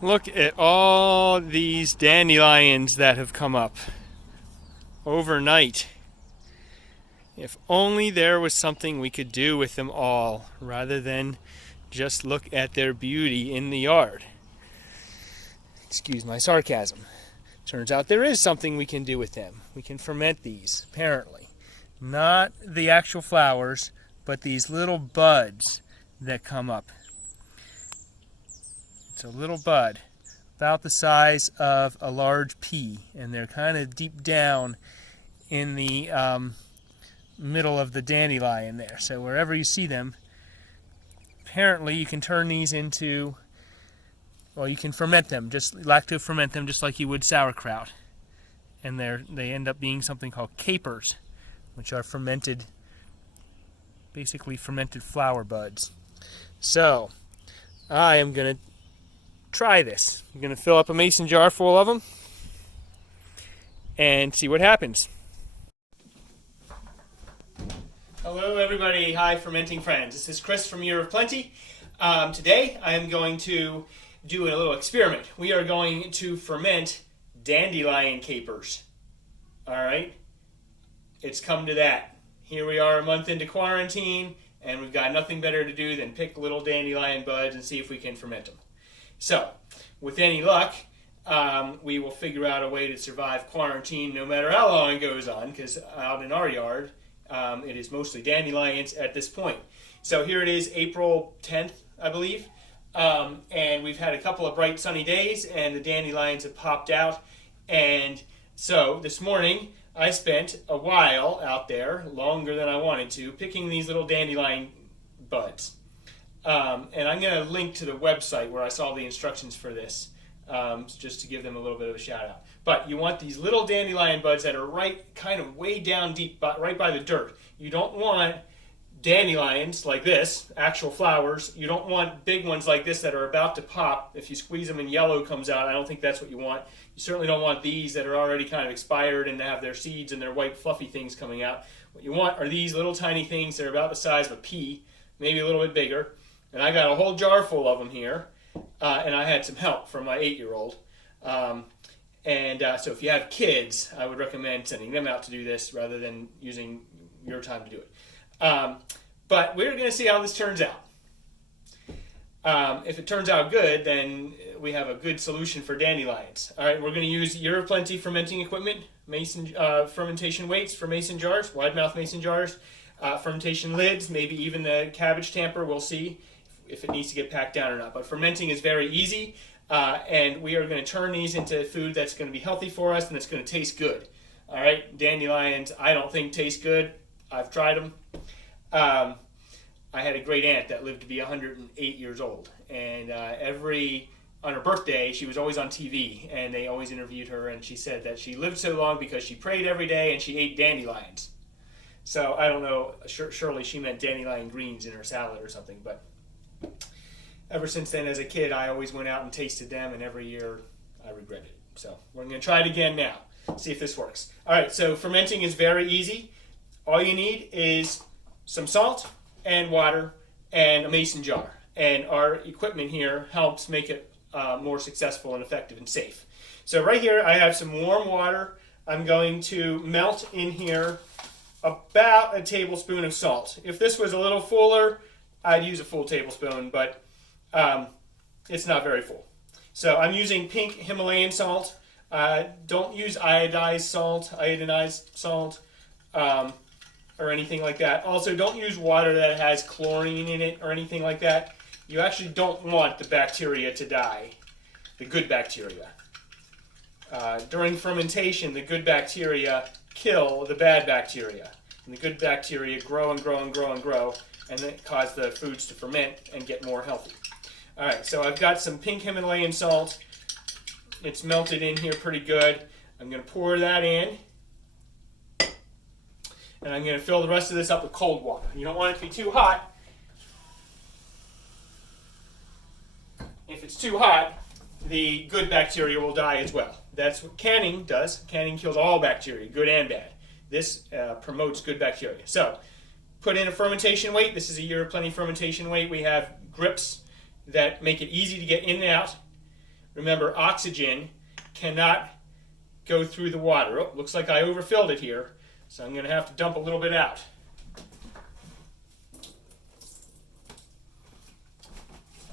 Look at all these dandelions that have come up overnight. If only there was something we could do with them all rather than just look at their beauty in the yard. Excuse my sarcasm. Turns out there is something we can do with them. We can ferment these, apparently. Not the actual flowers, but these little buds that come up. It's a little bud about the size of a large pea, and they're kind of deep down in the middle of the dandelion there. So wherever you see them, apparently you can turn these into, well, you can ferment them, just lacto ferment them just like you would sauerkraut. And they end up being something called capers, which are fermented, basically fermented flower buds. So I am going to try this. I'm going to fill up a mason jar full of them and see what happens. Hello everybody, hi fermenting friends. This is Chris from Year of Plenty. Today I am going to do a little experiment. We are going to ferment dandelion capers. Alright, it's come to that. Here we are a month into quarantine and we've got nothing better to do than pick little dandelion buds and see if we can ferment them. So, with any luck, we will figure out a way to survive quarantine no matter how long it goes on, because out in our yard, it is mostly dandelions at this point. So here it is, April 10th, I believe, and we've had a couple of bright sunny days, and the dandelions have popped out. And so this morning, I spent a while out there, longer than I wanted to, picking these little dandelion buds. And I'm going to link to the website where I saw the instructions for this, just to give them a little bit of a shout out. But you want these little dandelion buds that are right, kind of way down deep, right by the dirt. You don't want dandelions like this, actual flowers. You don't want big ones like this that are about to pop. If you squeeze them and yellow comes out, I don't think that's what you want. You certainly don't want these that are already kind of expired and have their seeds and their white fluffy things coming out. What you want are these little tiny things that are about the size of a pea, maybe a little bit bigger. And I got a whole jar full of them here, and I had some help from my 8-year-old. So if you have kids, I would recommend sending them out to do this rather than using your time to do it. But we're going to see how this turns out. If it turns out good, then we have a good solution for dandelions. All right, we're going to use Year of Plenty fermenting equipment, fermentation weights for mason jars, wide mouth mason jars, fermentation lids, maybe even the cabbage tamper. We'll see if it needs to get packed down or not. But fermenting is very easy, and we are going to turn these into food that's going to be healthy for us and that's going to taste good. All right, dandelions I don't think taste good. I've tried them. I had a great aunt that lived to be 108 years old, and on her birthday, she was always on TV, and they always interviewed her, and she said that she lived so long because she prayed every day and she ate dandelions. So I don't know, surely she meant dandelion greens in her salad or something, but ever since then, as a kid, I always went out and tasted them, and every year I regretted it. So we're going to try it again now, see if this works. All right, so fermenting is very easy. All you need is some salt and water and a mason jar. And our equipment here helps make it more successful and effective and safe. So right here, I have some warm water. I'm going to melt in here about a tablespoon of salt. If this was a little fuller, I'd use a full tablespoon, but it's not very full. So I'm using pink Himalayan salt. Don't use iodized salt, or anything like that. Also, don't use water that has chlorine in it or anything like that. You actually don't want the bacteria to die, the good bacteria. During fermentation, the good bacteria kill the bad bacteria. And the good bacteria grow and grow and grow and grow, and then cause the foods to ferment and get more healthy. All right, so I've got some pink Himalayan salt. It's melted in here pretty good. I'm going to pour that in, and I'm going to fill the rest of this up with cold water. You don't want it to be too hot. If it's too hot, the good bacteria will die as well. That's what canning does. Canning kills all bacteria, good and bad. This promotes good bacteria. So, put in a fermentation weight. This is a Year of Plenty fermentation weight. We have grips that make it easy to get in and out. Remember, oxygen cannot go through the water. Oh, looks like I overfilled it here, so I'm going to have to dump a little bit out.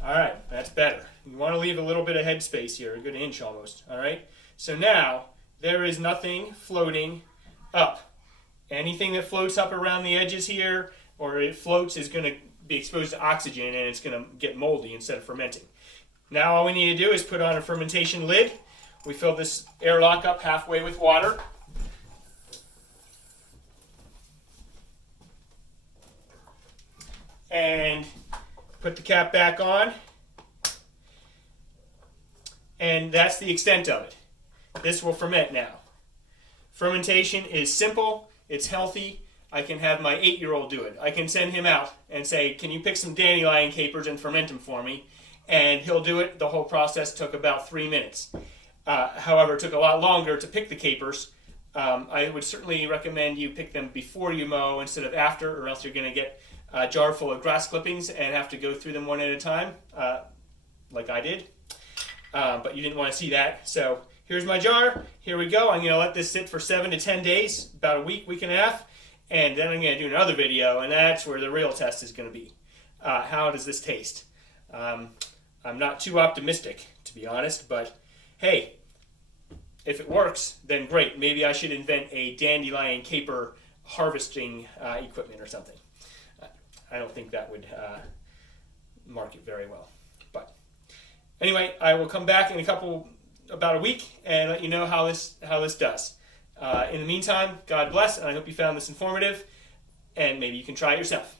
All right, that's better. You want to leave a little bit of headspace here, a good inch almost. All right, so now there is nothing floating up. Anything that floats up around the edges here, or it floats, is going to be exposed to oxygen, and it's going to get moldy instead of fermenting. Now all we need to do is put on a fermentation lid. We fill this airlock up halfway with water. And put the cap back on. And that's the extent of it. This will ferment now. Fermentation is simple, it's healthy. I can have my 8-year-old do it. I can send him out and say, can you pick some dandelion capers and ferment them for me? And he'll do it. The whole process took about 3 minutes. However, it took a lot longer to pick the capers. I would certainly recommend you pick them before you mow instead of after, or else you're going to get a jar full of grass clippings and have to go through them one at a time, like I did. But you didn't want to see that. So here's my jar. Here we go. I'm going to let this sit for 7 to 10 days, about a week, week and a half. And then I'm going to do another video, and that's where the real test is going to be. How does this taste? I'm not too optimistic, to be honest, but hey, if it works, then great. Maybe I should invent a dandelion caper harvesting equipment or something. I don't think that would market very well. But anyway, I will come back in about a week and let you know how this does. In the meantime, God bless, and I hope you found this informative, and maybe you can try it yourself.